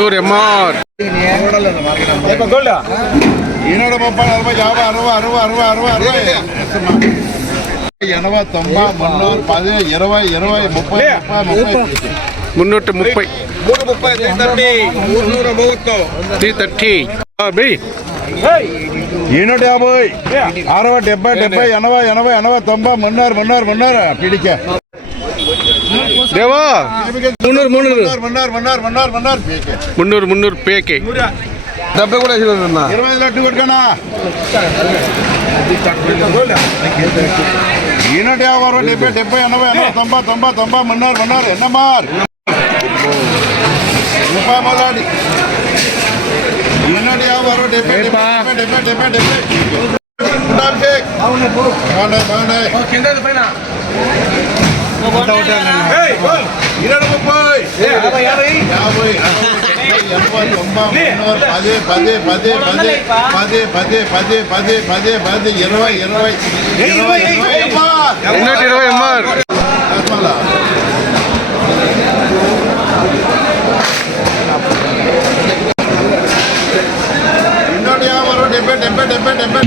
మున్నూరు MR 230, 40, 50, 60, 60, 60, 60, 80, 90, 310, 20, 20, 30, 330 330 B 250, 60, 70, 70, 80, 80, 80, 90, 300, 300, పిడికే దేవా మున్నూరు పేకే 70 కూడా 20 లట్టు కొట్టుకనా 250, 70, 70, 80, 90, 90, 90, 300, ఎన్నమార్ రూపాయి మొదలాడి 250, 70, 70, 70, 70, బాగున్నాయి 220 ఎంఆర్ డెబ్బై